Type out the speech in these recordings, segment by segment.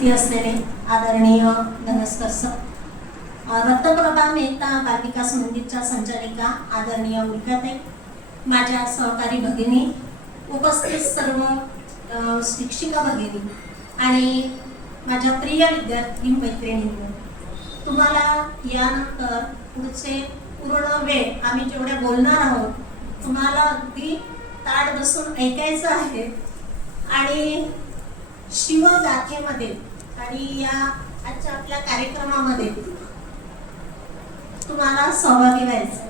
उपस्थिती असलेले आदरणीय धनस्कर सर, रत्नप्रभा मेहता बालविकास मंदिरच्या संचालिका आदरणीय उल्काताई, माझ्या सहकारी भगिनी, उपस्थित सर्व शिक्षिका भगिनी आणि माझ्या प्रिय विद्यार्थी मैत्रिणींनो, तुम्हाला यानंतर पुढचे पूर्ण वेळ आम्ही जेवढे बोलणार आहोत तुम्हाला अगदी ताट बसून ऐकायचं आहे आणि शिवगाथेमध्ये आणि या आजच्या आपल्या कार्यक्रमामध्ये तुम्हाला सहभागी व्हायचं.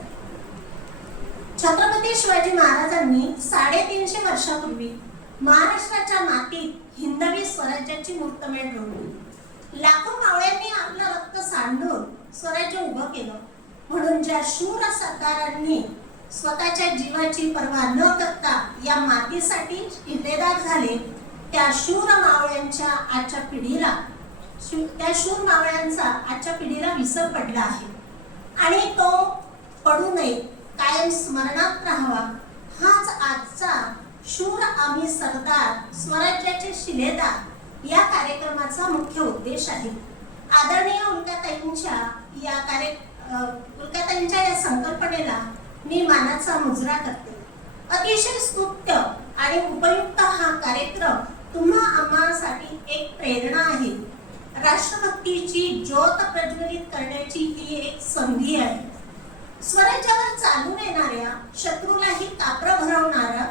छत्रपती शिवाजी महाराजांनी 350 वर्षापूर्वी महाराष्ट्राच्या मातीत हिंदवी स्वराज्याची मुहूर्तमेढ रोवली. लाखो मावळ्यांनी आपलं रक्त सांडून स्वराज्य उभं केलं. म्हणून ज्या शूर सरदारांनी स्वतःच्या जीवाची पर्वा न करता या मातीसाठी शिलेदार झाले, त्या शूर मावळ्यांच्या आजच्या पिढीला विसर पडला आहे आणि तो पडू नये, कायम स्मरणात राहावा, हाच आजचा शूर आम्ही सरदार स्वराज्याचे शिलेदार या कार्यक्रमाचा मुख्य उद्देश आहे. आदरणीय उल्काताईंच्या या संकल्पनेला मी मानाचा मुजरा करते. अतिशय स्तुत्य आणि उपयुक्त हा कार्यक्रम तुम्हा आम्हासाठी एक प्रेरणा आहे. राष्ट्रभक्तीची ज्योत प्रज्वलित करण्याची ही एक संधी आहे. स्वराज्यावर चालून येणाऱ्या शत्रूलाही कापरं भरवणारा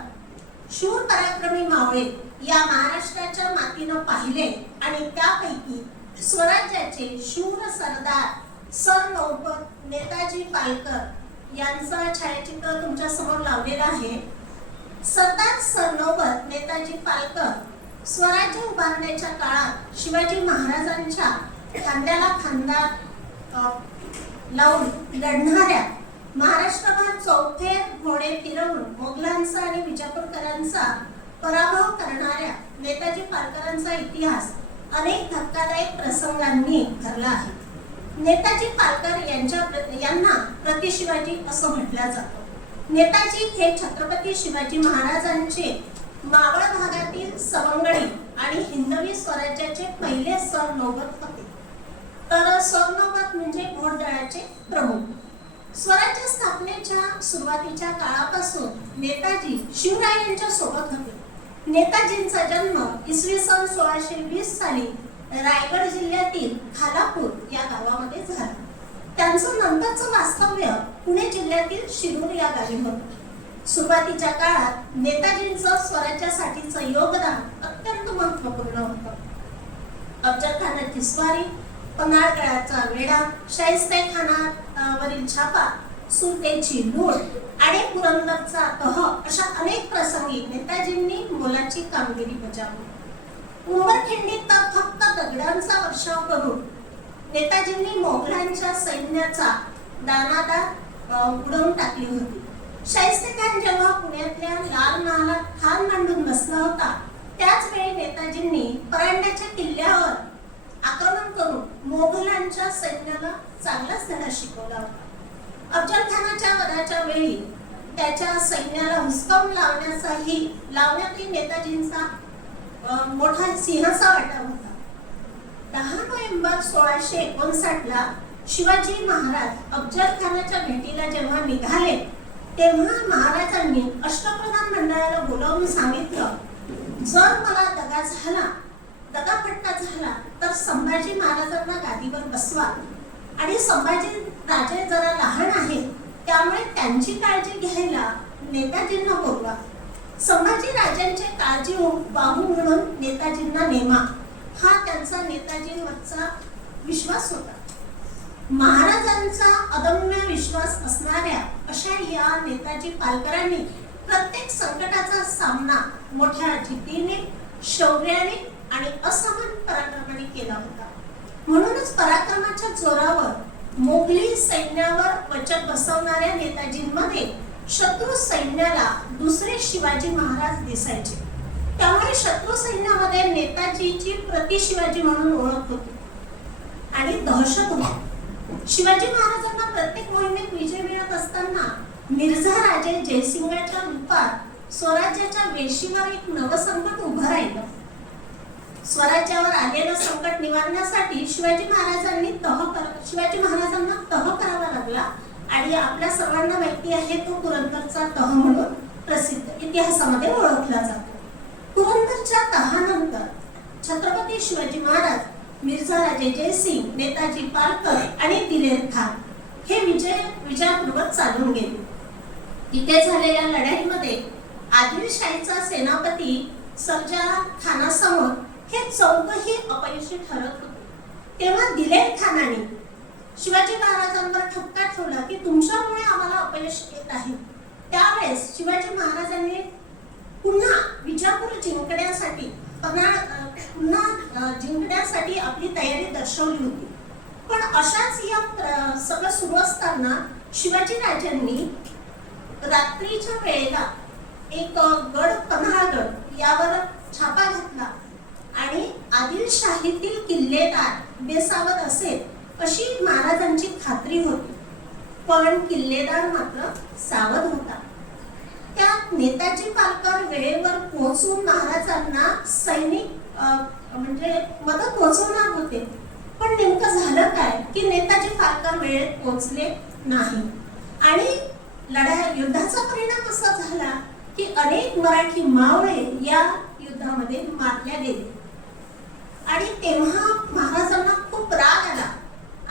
शूर पराक्रमी मावळे या महाराष्ट्राच्या मातीनं पाहिले आणि त्यापैकी स्वराज्याचे शूर सरदार सरनौबत नेताजी पालकर यांचा छायाचित्र तुमच्या समोर लावलेला आहे. सरदार सरनौबत नेताजी पालकर स्वराज्य उभारण्याच्या काळात शिवाजी महाराजांच्या खांद्याला खांदा लावून लढणाऱ्या, महाराष्ट्रभर चौथे घोडे फिरवून मोगलांचा आणि विजापूरकरांचा पराभव करणाऱ्या नेताजी पालकरांचा इतिहास अनेक धक्कादायक प्रसंगांनी भरला आहे. नेताजी पालकर यांना प्रति शिवाजी असं म्हटलं जातं. नेताजी हे छत्रपती शिवाजी महाराजांचे मावळ भागातील सवंगडी आणि हिंदवी स्वराज्याचे पहिले सरनौबत होते. तर सरनौबत म्हणजे घोडदळाचे प्रमुख. स्वराज्य स्थापनेच्या सुरुवातीच्या काळापासून नेताजी शिवरायांच्या सोबत होते. नेताजींचा जन्म इसवी सन 1620 साली रायगड जिल्ह्यातील खालापूर या गावामध्ये झाला. त्यांचं नंतरचं वास्तव्य पुणे जिल्ह्यातील शिरूर या गावी होतं. सुरुवातीच्या काळात नेताजींचं स्वराज्यासाठीचं योगदान अत्यंत महत्त्वपूर्ण होतं. अफजलखानाची स्वारी, पन्हाळगडाचा वेढा, शाहिस्तेखानावरील छापा, सुरतेची लूट आणि पुरंदरचा तह अशा अनेक प्रसंगी नेताजींनी मोलाची कामगिरी बजावली. उंबरखिंडीत फक्त दगडांचा वर्षाव करून नेताजींनी मोगलांच्या सैन्याचा दानादार उडवून टाकली होती. शाहिस्तेखान जेव्हा पुण्यातल्या लाल महालात खान मांडून बसला होता, त्याच वेळी नेताजींनी परांड्याच्या किल्ल्यावर आक्रमण करून मोगलांच्या सैन्याला चांगलाच धडा शिकवला होता. अफजलखानाच्या वधाच्या वेळी त्याच्या सैन्याला हुसकावून लावण्यातही नेताजींचा मोठा सिंहाचा वाटा होता. 10 नोव्हेंबर 1659 ला शिवाजी महाराज अफजलखानाच्या भेटीला जेव्हा निघाले, तेव्हा महाराजांनी अष्टप्रधान मंडळाला बोलावून सांगितलं, जर मला दगाफटका झाला तर संभाजी महाराजांना गादीवर बसवा आणि संभाजी राजे जरा लहान आहेत, त्यामुळे त्यांची काळजी घ्यायला नेताजींना बोलवा. संभाजी राजांची काळजी बाहू म्हणून नेताजींना नेमा, हा त्यांचा नेताजींवरचा विश्वास होता. महाराजांचा अदम्य विश्वास असणाऱ्या अशा या नेताजी पालकरांनी प्रत्येक संकटाचा सामना मोठ्या जिद्दीने, शौर्याने आणि असामान्य पराक्रमाने केला होता. म्हणूनच पराक्रमाच्या जोरावर मोगली सैन्यावर वचक बसवणाऱ्या नेताजींमध्ये शत्रू सैन्याला दुसरे शिवाजी महाराज दिसायचे. त्यामुळे शत्रू सैन्यामध्ये नेताजीची प्रति शिवाजी म्हणून ओळख होती आणि दहशत होती. शिवाजी महाराजांना प्रत्येक मोहिमेत विजय मिळत असताना मिर्झा राजे जयसिंगाच्या रूपात स्वराज्याच्या वेशीवर एक नवसंकट उभं राहिलं. स्वराज्यावर आलेलं संकट निवारण्यासाठी शिवाजी महाराजांना तह करावा लागला आणि आपल्या सर्वांना माहिती आहे तो पुरंदरचा तह म्हणून प्रसिद्ध इतिहासामध्ये ओळखला जातो. पुरंदरच्या तहानंतर छत्रपती शिवाजी महाराज, मिर्झा राजे जयसिंग, नेताजी पालकर आणि दिलेर खान हे विजयापूर्वक चालून गेले. तिथे झालेल्या लढाईमध्ये आदिलशाहीचा सेनापती सरजहान खानासमोर हे चौघही अपयशी ठरत होते. तेव्हा दिलेर खानाने शिवाजी महाराजांवर ठपका ठेवला की तुमच्यामुळे आम्हाला अपयश येत आहे. त्यावेळेस शिवाजी महाराजांनी पुन्हा विजापूर जिंकण्यासाठी आपली तयारी दर्शवली होती. पण अशाच या सगळं सुरू असताना शिवाजी राजांनी रात्रीच्या वेळेला एक गड, पन्हाळगड यावर छापा घातला आणि आदिलशाहीतील किल्लेदार बेसावध असेल अशी महाराजांची खात्री होती. पण किल्लेदार मात्र सावध होता. त्यात नेताजी पालकर वेळेवर पोहोचून महाराजांना सैनिक म्हणजे मदत पोहोचवणार होते. पण नेमकं झालं काय की नेताजी पालकर वेळेत पोहोचले नाही आणि युद्धाचा परिणाम असा झाला की अनेक मराठी मावळे या युद्धामध्ये मारल्या गेले. आणि तेव्हा महाराजांना खूप राग आला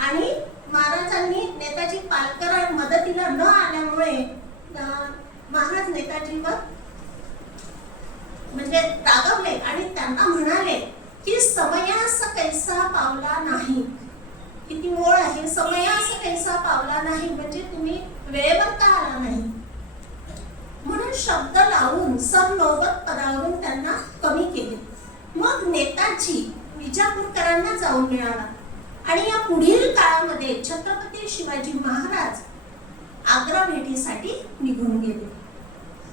आणि महाराजांनी नेताजी पालकर मदतीला न आल्यामुळे महाराज नेताजीवर म्हणजे रागावले आणि त्यांना म्हणाले की समयास कैसा पावला नाही. किती ओळ आहे, समयास कैसा पावला नाही म्हणजे तुम्ही वेळेवर का आला नाही म्हणून शब्द लावून सरनौबत पदावरून त्यांना कमी केले. मग नेताजी विजापूरकरांना जाऊन मिळाला आणि या पुढील काळामध्ये छत्रपती शिवाजी महाराज आग्रा भेटीसाठी निघून गेले.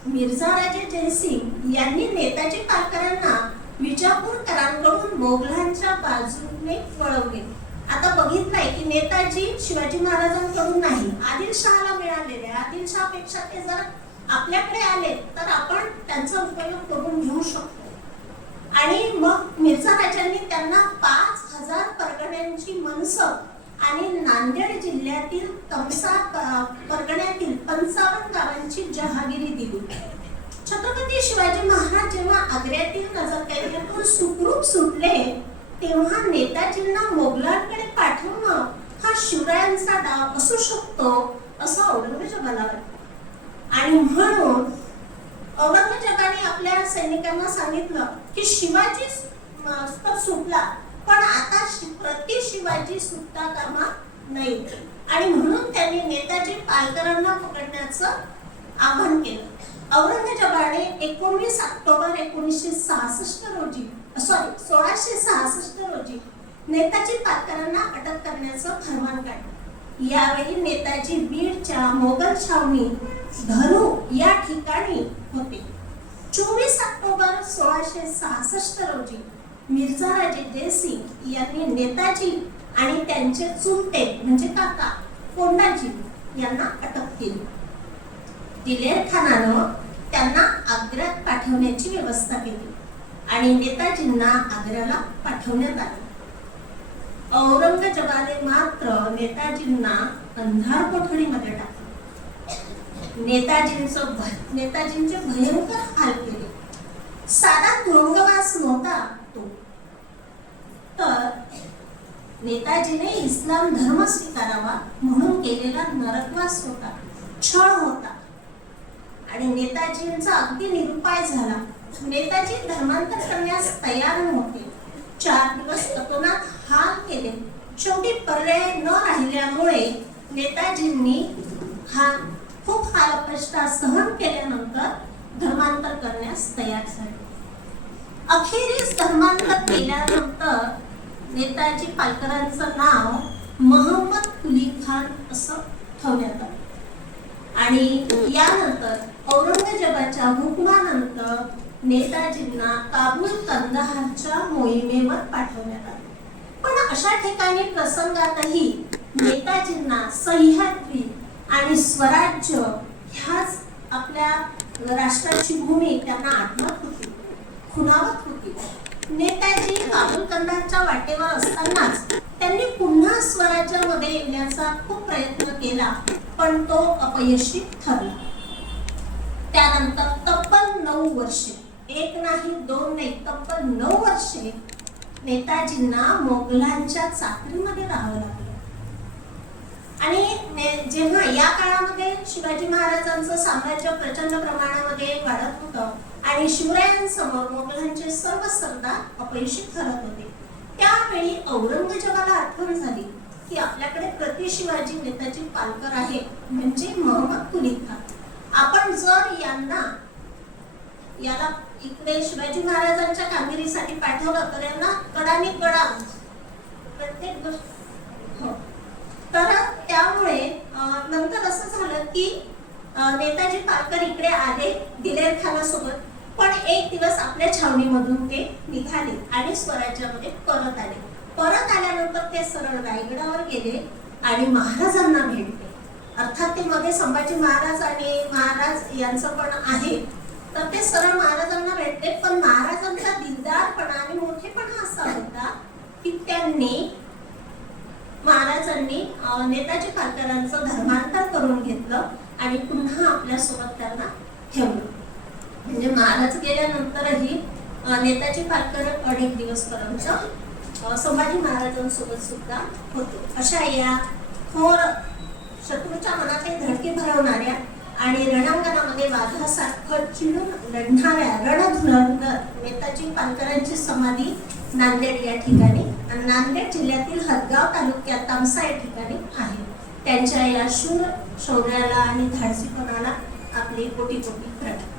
मिर्झा राजे जयसिंग यांनी नेताजी पालकरांना विजापूरकरांकडून मोगलांच्या बाजूने वळवले. आता बघितलंय की नेताजी शिवाजी महाराजांकडून नाही, आदिलशहाला मिळालेले. आदिलशहापेक्षा ते जर आपल्याकडे आले तर आपण त्यांचा उपयोग करून घेऊ शकतो. आणि मग मिर्झा राजांनी त्यांना 5000 परगण्यांची मनसब आणि नांदेड जिल्ह्यातील तमसा परगण्यातील 55 गावांची जहागिरी दिली. छत्रपती शिवाजी महाराज जेव्हा आग्र्यातील नजरकैदेतून सुखरूप सुटले तेव्हा नेताजींना मोगलांकडे पाठवणं हा शिवरायांचा डाव असू शकतो असं औरंगजेबाला वाटलं. आणि म्हणून औरंगजेबाने आपल्या सैनिकांना सांगितलं की शिवाजी तर सुटला पण आता प्रति शिवाजी सुटता कामा नाही. आणि म्हणून त्यांनी नेताजी पालकरांना पकडण्याचं आवाहन केलं. औरंगजेबाने 19 ऑक्टोबर 1666 रोजी नेताजी पालकरांना अटक करण्याचं फरमान काढलं. यावेळी नेताजी बीडच्या मोगल छावणी धरू या ठिकाणी होते. 24 ऑक्टोबर 1666 रोजी मिर्झा राजे जयसिंग यांनी नेताजी आणि त्यांचे चुलते म्हणजे काका कोंडाजी यांना अटक केली. दिलेर खानानं त्यांना आग्र्यात पाठवण्याची व्यवस्था केली आणि नेताजींना आग्र्याला पाठवण्यात आले. औरंगजेबाने मात्र नेताजींना अंधार कोठडीमध्ये टाकले. नेताजींचे भयंकर हाल केले. साधा तुरुंगवास नव्हता तो, तर नेताजीने इस्लाम धर्म स्वीकारावा म्हणून केलेला नरकवास होता, छळ होता. आणि नेताजींचा अगदी निरुपाय झाला. नेताजी धर्मांतर करण्यास तयार नव्हते. 4 दिवस अतोनात हाल केले. शेवटी पर्याय न राहिल्यामुळे नेताजींनी खूप हाल अपेष्टा सहन केल्यानंतर धर्मांतर करण्यास तयार झाले. अखेरीस धर्मांतर केल्यानंतर नेताजी पालकरांचं नाव मोहम्मद कुली खान असं ठेवण्यात आलं. आणि यानंतर औरंगजेबाच्या हुकुमानंतर नेताजींना काबूल कंदाहारच्या मोहिमेवर पाठवण्यात आले. पण अशा ठिकाणी प्रसंगातही नेताजींना सह्याद्री आणि स्वराज्य ह्याच आपल्या राष्ट्राची भूमी त्यांना आठवत होती, खुणावत होती. नेताजी काबुलकंदाच्या वाटेवर असतानाच त्यांनी पुन्हा स्वराज्यामध्ये येण्याचा खूप प्रयत्न केला, पण तो अपयशी ठरला. त्यानंतर तब्बल 9 वर्षे, एक नाही दोन नाही, तब्बल 9 वर्षे नेताजींना मोगलांच्या चाकरीमध्ये राहावं लागलं. आणि जेव्हा या काळामध्ये शिवाजी महाराजांचं साम्राज्य प्रचंड प्रमाणामध्ये वाढत होतं आणि शिवरायांसमोर मोगलांचे सर्व सरदार अपयशी ठरत होते, त्यावेळी औरंगजेबाला आठवण झाली की आपल्याकडे प्रति शिवाजी नेताजी पालकर आहे, म्हणजे मोहम्मद कुली खान. आपण जर याला इकडे शिवाजी महाराजांच्या कामगिरीसाठी पाठवलं तर यांना कडाने कडा प्रत्येक गोष्ट हो. तर त्यामुळे नंतर असं झालं की नेताजी पालकर इकडे आले दिलेर खानासोबत, पण एक दिवस आपल्या छावणीमधून ते निघाले आणि स्वराज्यामध्ये परत आले. परत आल्यानंतर ते सरळ रायगडावर गेले आणि महाराजांना भेटले. अर्थात ते मध्ये संभाजी महाराज आणि महाराज यांचं पण आहे, तर ते सरळ महाराजांना भेटले. पण महाराजांचा दिलदारपणा आणि मोठेपणा असा होता की महाराजांनी नेताजी पालकरांचं धर्मांतर करून घेतलं आणि पुन्हा आपल्या सोबत त्यांना ठेवलं. म्हणजे महाराज गेल्यानंतरही नेताजी पालकर अनेक दिवस पर्यंत संभाजी महाराजांसोबत सुद्धा होते. अशा या थोर शत्रूच्या मनातले धडके भरवणाऱ्या आणि रणांगणामध्ये वाघासारखं चिडून लढणाऱ्या रणधुरंधर नेताजी पालकरांची समाधी नांदेड या ठिकाणी, नांदेड जिल्ह्यातील हदगाव तालुक्यात तामसा या ठिकाणी आहे. त्यांच्या या शूर शौर्याला आणि धाडसीपणाला आपली कोटी कोटी प्रणाम.